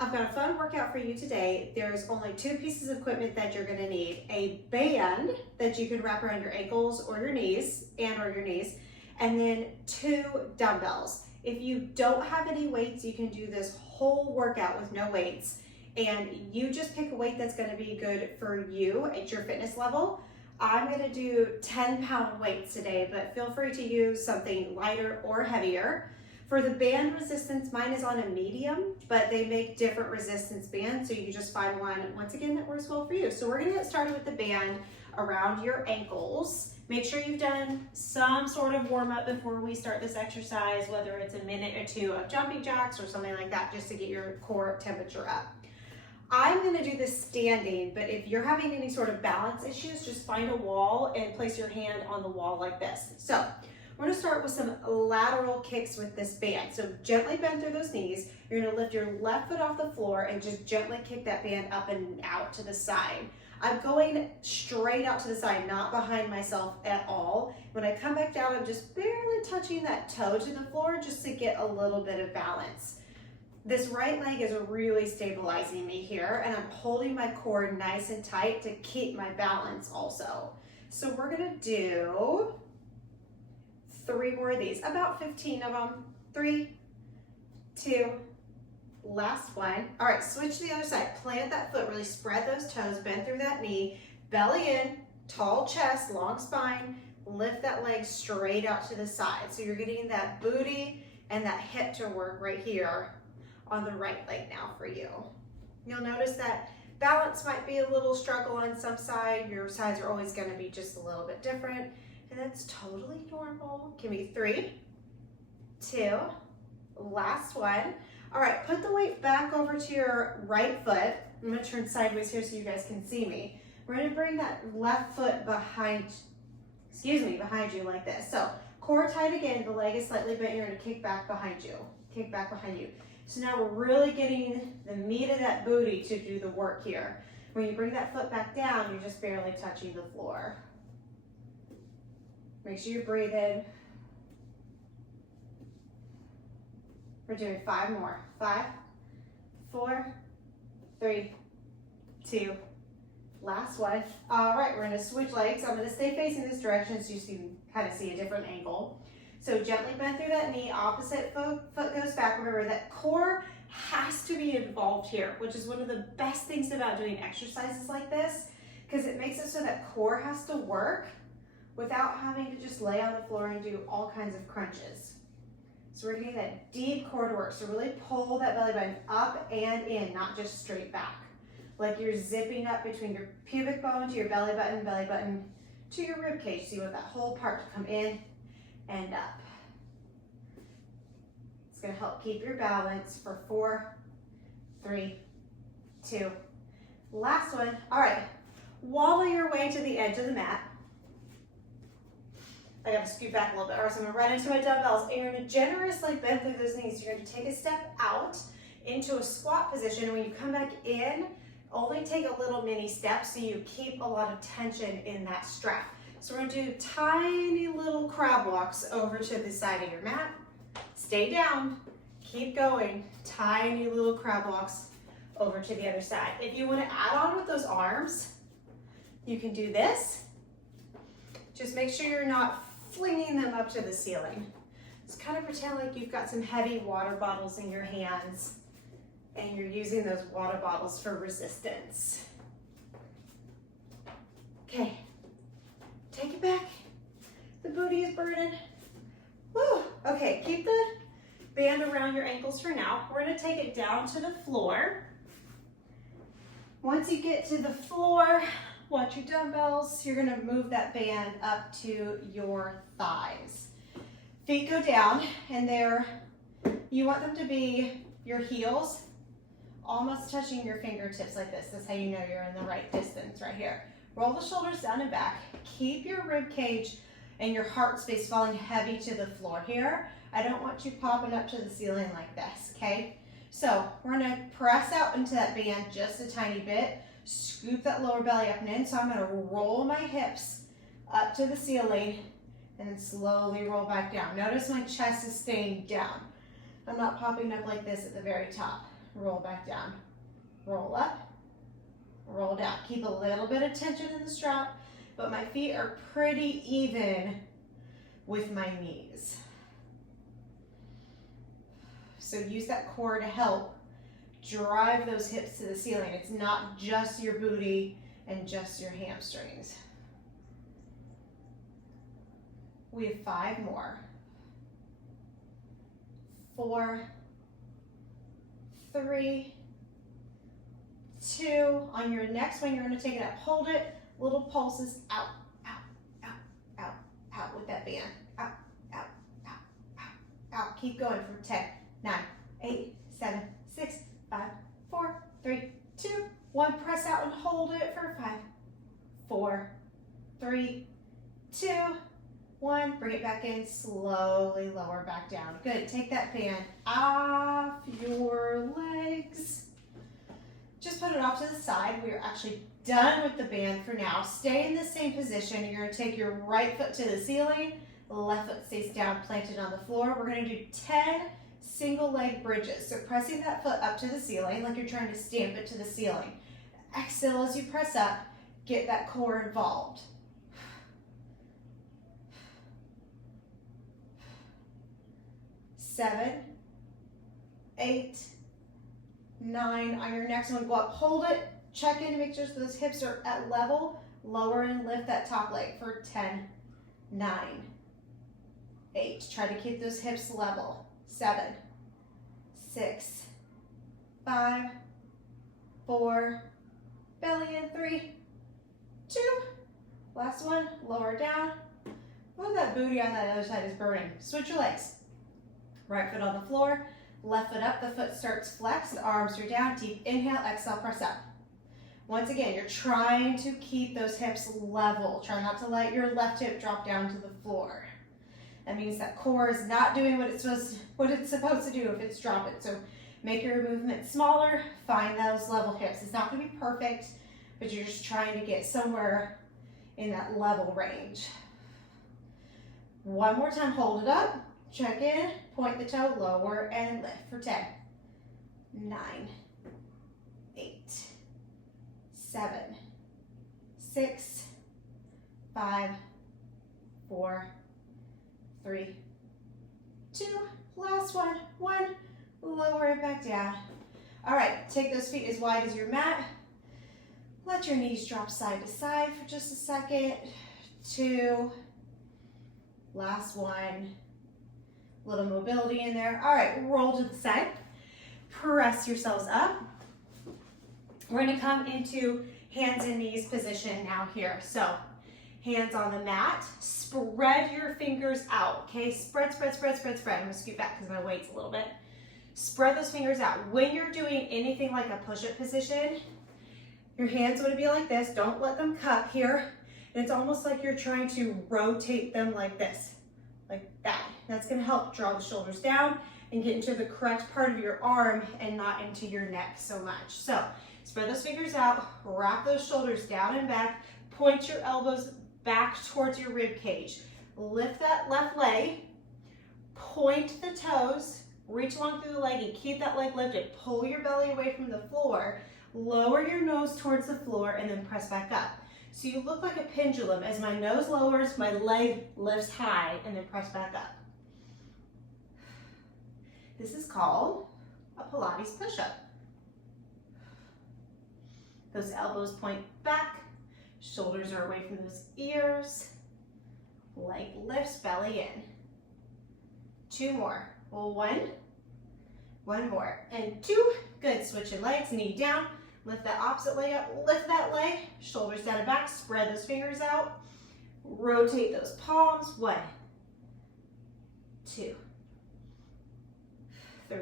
I've got a fun workout for you today. There's only 2 pieces of equipment that you're gonna need. A band that you can wrap around your ankles or your knees, and then 2 dumbbells. If you don't have any weights, you can do this whole workout with no weights, and you just pick a weight that's gonna be good for you at your fitness level. I'm gonna do 10-pound weights today, but feel free to use something lighter or heavier. For the band resistance, mine is on a medium, but they make different resistance bands, so you just find one, once again, that works well for you. So we're gonna get started with the band around your ankles. Make sure you've done some sort of warm up before we start this exercise, whether it's a minute or 2 of jumping jacks or something like that, just to get your core temperature up. I'm gonna do this standing, but if you're having any sort of balance issues, just find a wall and place your hand on the wall like this. So we're gonna start with some lateral kicks with this band. So gently bend through those knees. You're gonna lift your left foot off the floor and just gently kick that band up and out to the side. I'm going straight out to the side, not behind myself at all. When I come back down, I'm just barely touching that toe to the floor just to get a little bit of balance. This right leg is really stabilizing me here, and I'm holding my core nice and tight to keep my balance also. So we're gonna do 3 more of these, about 15 of them. 3, 2, last one. All right, switch to the other side. Plant that foot, really spread those toes, bend through that knee, belly in, tall chest, long spine, lift that leg straight out to the side. So you're getting that booty and that hip to work right here on the right leg now for you. You'll notice that balance might be a little struggle on some side. Your sides are always gonna be just a little bit different, and that's totally normal. Give me 3, 2, last one. All right, put the weight back over to your right foot. I'm gonna turn sideways here so you guys can see me. We're gonna bring that left foot behind you like this. So core tight again, the leg is slightly bent, you're gonna kick back behind you, kick back behind you. So now we're really getting the meat of that booty to do the work here. When you bring that foot back down, you're just barely touching the floor. Make sure you breathe in. We're doing 5 more. 5, 4, 3, 2, last one. All right, we're gonna switch legs. I'm gonna stay facing this direction so you can kind of see a different angle. So gently bend through that knee, opposite foot goes back. Remember that core has to be involved here, which is one of the best things about doing exercises like this, because it makes it so that core has to work without having to just lay on the floor and do all kinds of crunches. So we're getting that deep core to work. So really pull that belly button up and in, not just straight back. Like you're zipping up between your pubic bone to your belly button to your rib cage. So you want that whole part to come in and up. It's gonna help keep your balance for 4, 3, 2, last one. All right, waddle your way to the edge of the mat. I gotta scoot back a little bit, or else I'm gonna run into my dumbbells. And you're gonna generously bend through those knees. You're gonna take a step out into a squat position. And when you come back in, only take a little mini step so you keep a lot of tension in that strap. So we're gonna do tiny little crab walks over to the side of your mat. Stay down, keep going. Tiny little crab walks over to the other side. If you wanna add on with those arms, you can do this. Just make sure you're not flinging them up to the ceiling. Just kind of pretend like you've got some heavy water bottles in your hands and you're using those water bottles for resistance. Okay, take it back. The booty is burning. Woo. Okay, keep the band around your ankles for now. We're gonna take it down to the floor. Once you get to the floor, watch your dumbbells. You're gonna move that band up to your thighs. Feet go down, and you want them to be your heels almost touching your fingertips like this. That's how you know you're in the right distance right here. Roll the shoulders down and back. Keep your rib cage and your heart space falling heavy to the floor here. I don't want you popping up to the ceiling like this, okay? So we're gonna press out into that band just a tiny bit. Scoop that lower belly up and in. So I'm gonna roll my hips up to the ceiling and then slowly roll back down. Notice my chest is staying down. I'm not popping up like this at the very top. roll back down, roll up, roll down. Keep a little bit of tension in the strap, but my feet are pretty even with my knees. So use that core to help drive those hips to the ceiling. It's not just your booty and just your hamstrings. We have 5 more. 4, 3, 2. On your next one, you're going to take it up. Hold it. Little pulses out, out, out, out, out with that band. Out, out, out, out, out. Keep going for 10, 9, 8, 7, 6, 5, 4, 3, 2, 1. Press out and hold it for 5, 4, 3, 2, 1. Bring it back in. Slowly lower back down. Good. Take that band off your legs. Just put it off to the side. We are actually done with the band for now. Stay in the same position. You're going to take your right foot to the ceiling. Left foot stays down, planted on the floor. We're going to do 10 single leg bridges. So pressing that foot up to the ceiling like you're trying to stamp it to the ceiling. Exhale as you press up. Get that core involved. 7, 8, 9. On your next one, go up, hold it, check in to make sure those hips are at level. Lower and lift that top leg for 10, 9, 8. Try to keep those hips level. 7, 6, 5, 4, belly in. 3, 2. Last one, lower down. Oh, that booty on that other side is burning. Switch your legs. Right foot on the floor, left foot up, the foot starts flexed, arms are down, deep inhale, exhale, press up. Once again, you're trying to keep those hips level. Try not to let your left hip drop down to the floor. That means that core is not doing what it's supposed to do if it's dropping. So make your movement smaller, find those level hips. It's not gonna be perfect, but you're just trying to get somewhere in that level range. One more time, hold it up. Check in, point the toe, lower and lift for 10, 9, 8, 7, 6, 5, 4, 3, 2. Last one, 1. Lower it back down. All right, take those feet as wide as your mat. Let your knees drop side to side for just a second. 2. Last one. Little mobility in there. All right, roll to the side. Press yourselves up. We're going to come into hands and knees position now here. So hands on the mat. Spread your fingers out. Okay, spread, spread, spread, spread, spread. I'm going to scoot back because my weight's a little bit. Spread those fingers out. When you're doing anything like a push-up position, your hands want to be like this. Don't let them cup here. And it's almost like you're trying to rotate them like this, like that. That's going to help draw the shoulders down and get into the correct part of your arm and not into your neck so much. So spread those fingers out, wrap those shoulders down and back, point your elbows back towards your rib cage. Lift that left leg, point the toes, reach along through the leg and keep that leg lifted. Pull your belly away from the floor, lower your nose towards the floor and then press back up. So you look like a pendulum. As my nose lowers, my leg lifts high and then press back up. This is called a Pilates push-up. Those elbows point back, shoulders are away from those ears, leg lifts, belly in. 2 more. 1 more, and 2. Good, switching legs, knee down. Lift that opposite leg up, lift that leg, shoulders down and back, spread those fingers out, rotate those palms. 1, 2, 3,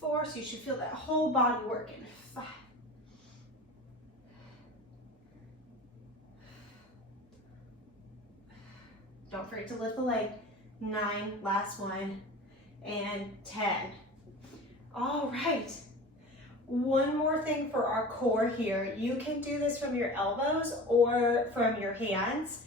4. So you should feel that whole body working. 5, 6. Don't forget to lift the leg. 9, last one, and 10. All right. One more thing for our core here. You can do this from your elbows or from your hands.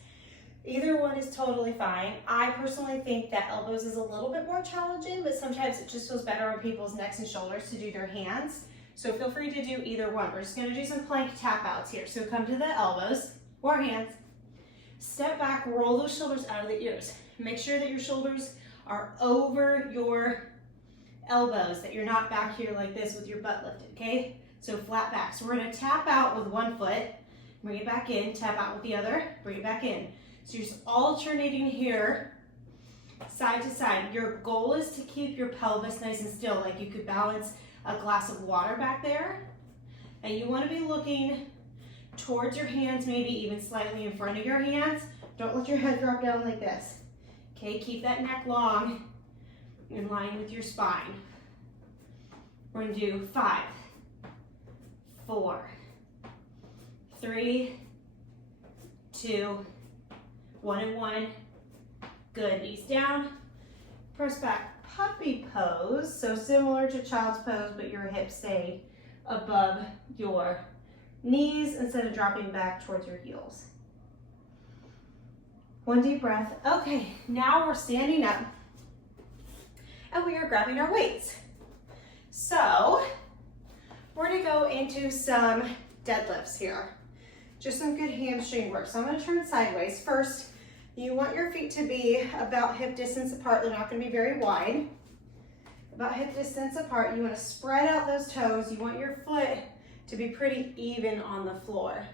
Either one is totally fine. I personally think that elbows is a little bit more challenging, but sometimes it just feels better on people's necks and shoulders to do their hands. So feel free to do either one. We're just gonna do some plank tap outs here. So come to the elbows or hands. Step back, roll those shoulders out of the ears. Make sure that your shoulders are over your elbows, that you're not back here like this with your butt lifted, okay? So flat back. So we're gonna tap out with one foot, bring it back in, tap out with the other, bring it back in. So you're just alternating here, side to side. Your goal is to keep your pelvis nice and still, like you could balance a glass of water back there. And you wanna be looking towards your hands, maybe even slightly in front of your hands. Don't let your head drop down like this. Okay, keep that neck long in line with your spine. We're gonna do 5, 4, 3, 2, 1 and 1. Good, knees down. Press back, puppy pose. So similar to child's pose, but your hips stay above your knees instead of dropping back towards your heels. One deep breath. Okay, now we're standing up and we are grabbing our weights. So we're gonna go into some deadlifts here. Just some good hamstring work. So I'm gonna turn sideways. First, you want your feet to be about hip distance apart. They're not gonna be very wide. About hip distance apart. You wanna spread out those toes. You want your foot to be pretty even on the floor.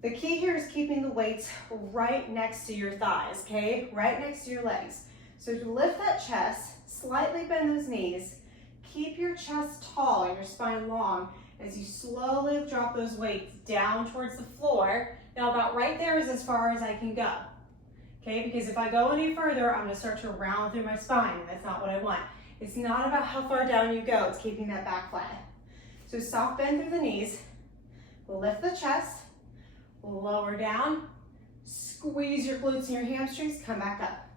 The key here is keeping the weights right next to your thighs, okay? Right next to your legs. So to lift that chest, slightly bend those knees, keep your chest tall and your spine long as you slowly drop those weights down towards the floor. Now about right there is as far as I can go, okay? Because if I go any further, I'm gonna start to round through my spine, and that's not what I want. It's not about how far down you go, it's keeping that back flat. So soft bend through the knees, lift the chest, lower down, squeeze your glutes and your hamstrings, come back up.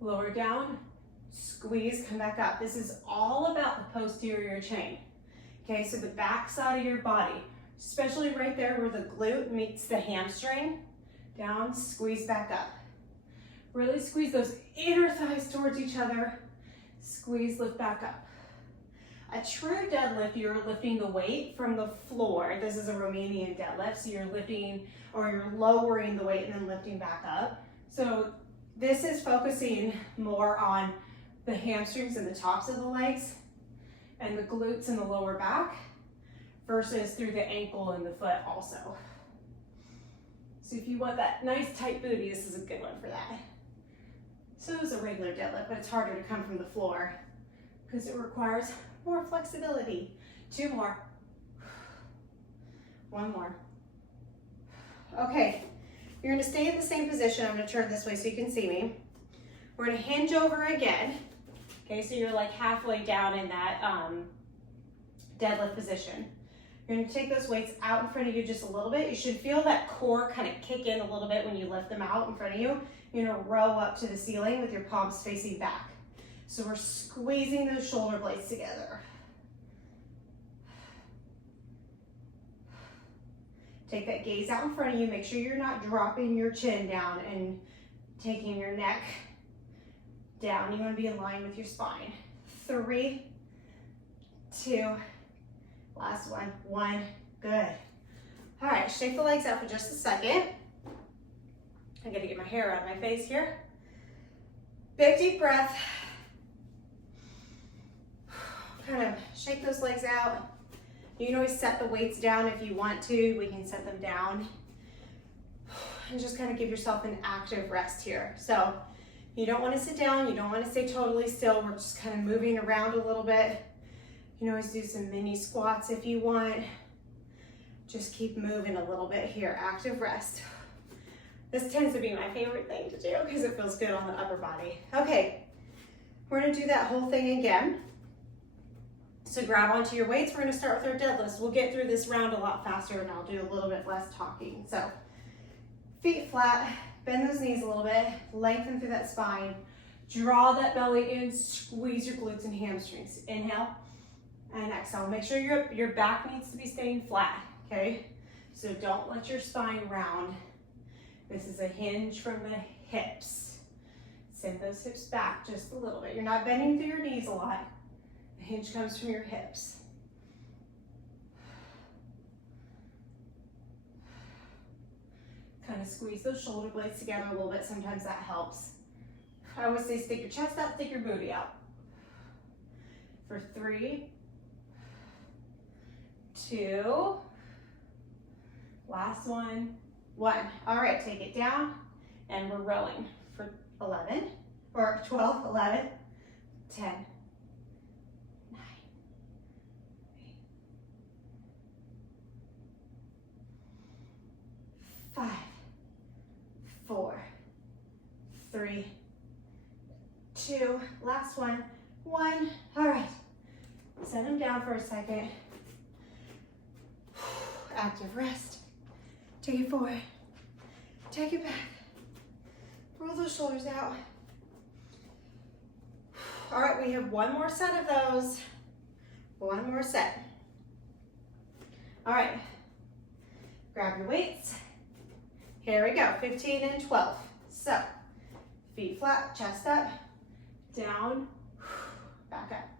Lower down, squeeze, come back up. This is all about the posterior chain. Okay, so the back side of your body, especially right there where the glute meets the hamstring, down, squeeze back up. Really squeeze those inner thighs towards each other, squeeze, lift back up. A true deadlift, you're lifting the weight from the floor. This is a Romanian deadlift, so you're lifting or you're lowering the weight and then lifting back up. So this is focusing more on the hamstrings and the tops of the legs and the glutes and the lower back versus through the ankle and the foot also. So if you want that nice tight booty, this is a good one for that. So it's a regular deadlift, but it's harder to come from the floor because it requires more flexibility. 2 more. 1 more. Okay, you're gonna stay in the same position. I'm gonna turn this way so you can see me. We're gonna hinge over again. Okay, so you're like halfway down in that deadlift position. You're gonna take those weights out in front of you just a little bit. You should feel that core kind of kick in a little bit when you lift them out in front of you. You're gonna row up to the ceiling with your palms facing back. So we're squeezing those shoulder blades together. Take that gaze out in front of you. Make sure you're not dropping your chin down and taking your neck down. You want to be in line with your spine. 3, 2, last one, 1, good. All right, shake the legs out for just a second. I gotta get my hair out of my face here. Big deep breath. Kind of shake those legs out. You can always set the weights down if you want to. We can set them down. And just kind of give yourself an active rest here. So you don't want to sit down. You don't want to stay totally still. We're just kind of moving around a little bit. You can always do some mini squats if you want. Just keep moving a little bit here. Active rest. This tends to be my favorite thing to do because it feels good on the upper body. Okay, we're going to do that whole thing again. So grab onto your weights. We're going to start with our deadlifts. We'll get through this round a lot faster and I'll do a little bit less talking. So feet flat, bend those knees a little bit, lengthen through that spine, draw that belly in, squeeze your glutes and hamstrings. Inhale and exhale. Make sure your back needs to be staying flat, okay? So don't let your spine round This is a hinge from the hips. Send those hips back just a little bit. You're not bending through your knees a lot. The hinge comes from your hips. Kind of squeeze those shoulder blades together a little bit. Sometimes that helps. I always say stick your chest out, stick your booty out. For 3, 2, last one, 1. All right, take it down, and we're rowing for 11, or 12, 11, 10, 9, 8, 5, 4, 3, 2, last one, 1. All right, set them down for a second. Active rest. Take it forward. Take it back. Roll those shoulders out. All right, we have one more set of those. One more set. All right, grab your weights. Here we go, 15 and 12. So, feet flat, chest up, down, back up.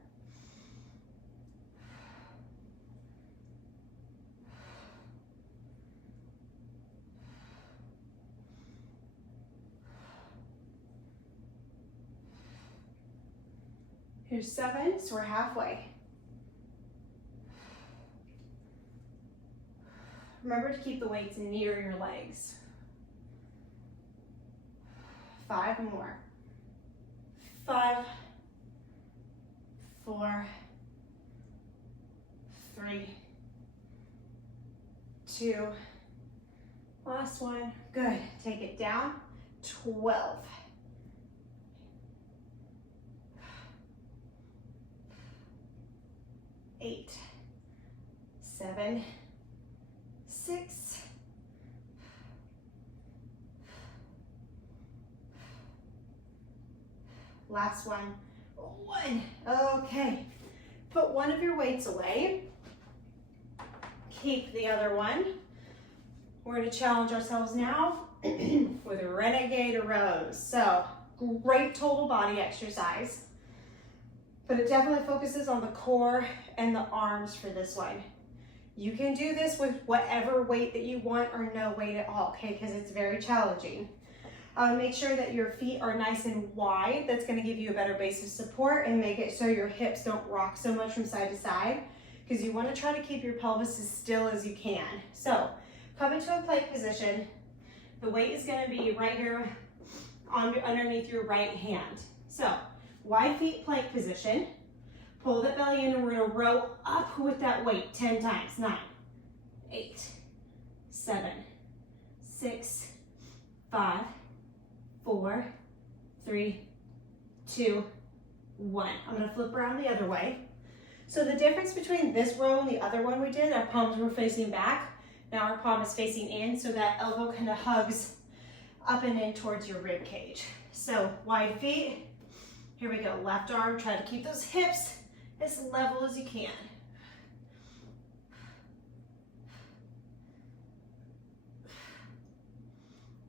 Here's 7, so we're halfway. Remember to keep the weights near your legs. 5 more. 5, 4, 3, 2, last one. Good. Take it down. 12. 8, 7, 6, 1. Okay. Put one of your weights away. Keep the other one. We're going to challenge ourselves now with a Renegade rows. So, great total body exercise. But it definitely focuses on the core and the arms for this one. You can do this with whatever weight that you want or no weight at all, okay? Because it's very challenging. Make sure that your feet are nice and wide. That's going to give you a better base of support and make it so your hips don't rock so much from side to side, because you want to try to keep your pelvis as still as you can. So come into a plank position. The weight is going to be right here underneath your right hand. So wide feet plank position. Pull that belly in, and we're going to row up with that weight 10 times. 9, 8, 7, 6, 5, 4, 3, 2, 1. I'm going to flip around the other way. So the difference between this row and the other one we did, our palms were facing back. Now our palm is facing in, so that elbow kind of hugs up and in towards your rib cage. So wide feet. Here we go. Left arm. Try to keep those hips as level as you can.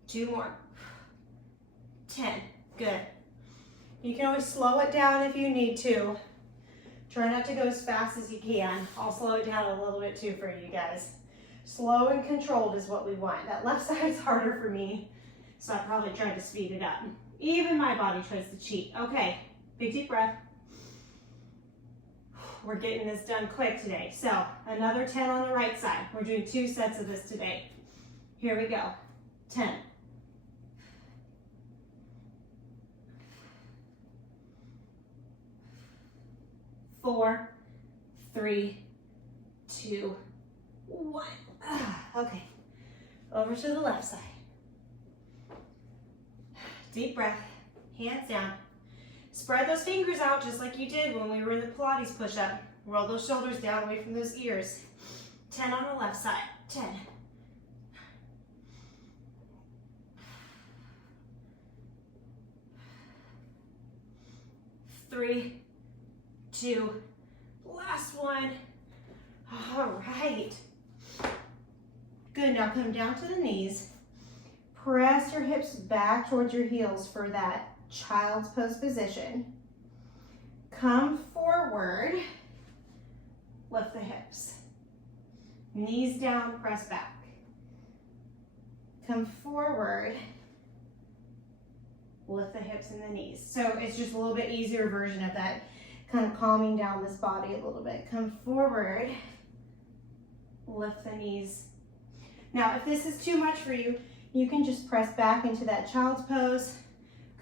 Two more. 10. Good. You can always slow it down if you need to. Try not to go as fast as you can. I'll slow it down a little bit too for you guys. Slow and controlled is what we want. That left side is harder for me, so I probably tried to speed it up. Even my body tries to cheat. Okay, big deep breath. We're getting this done quick today. So another 10 on the right side. We're doing 2 sets of this today. Here we go. 10. 4, 3, 2, 1. Okay, over to the left side. Deep breath, hands down. Spread those fingers out just like you did when we were in the Pilates push-up. Roll those shoulders down away from those ears. 10 on the left side. 10. 3, 2, last one. All right. Good, now come down to the knees. press your hips back towards your heels for that child's pose position. Come forward, lift the hips. Knees down, press back. Come forward, lift the hips and the knees. So it's just a little bit easier version of that, kind of calming down this body a little bit. Come forward, lift the knees. Now, if this is too much for you, you can just press back into that child's pose,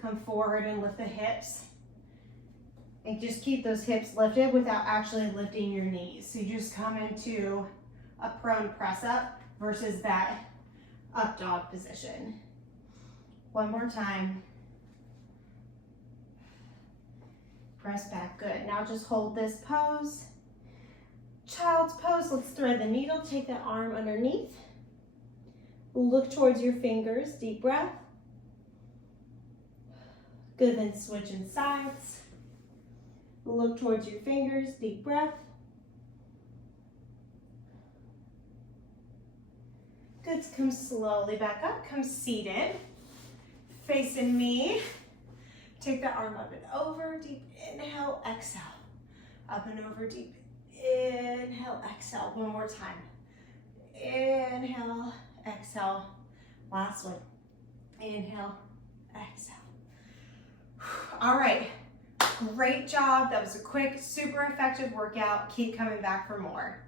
come forward and lift the hips. And just keep those hips lifted without actually lifting your knees. So you just come into a prone press up versus that up dog position. One more time. Press back, good. Now just hold this pose. Child's pose, let's thread the needle, take that arm underneath. Look towards your fingers, deep breath. Good, then switching sides. Look towards your fingers, deep breath. Good, come slowly back up, come seated. Facing me. Take that arm up and over, deep inhale, exhale. Up and over, deep inhale, exhale. One more time. Inhale, exhale. Last one. Inhale, exhale. All right, great job. That was a quick, super effective workout. Keep coming back for more.